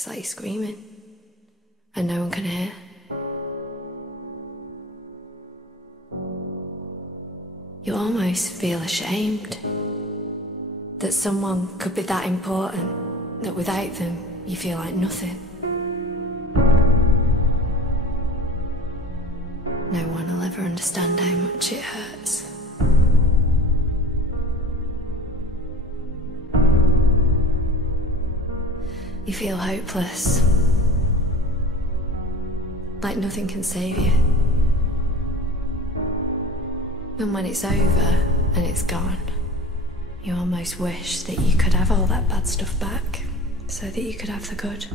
It's like you're screaming, and no one can hear. You almost feel ashamed that someone could be that important, that without them, you feel like nothing. No one will ever understand how much it hurts. You feel hopeless, like nothing can save you. And when it's over and it's gone, you almost wish that you could have all that bad stuff back, so that you could have the good.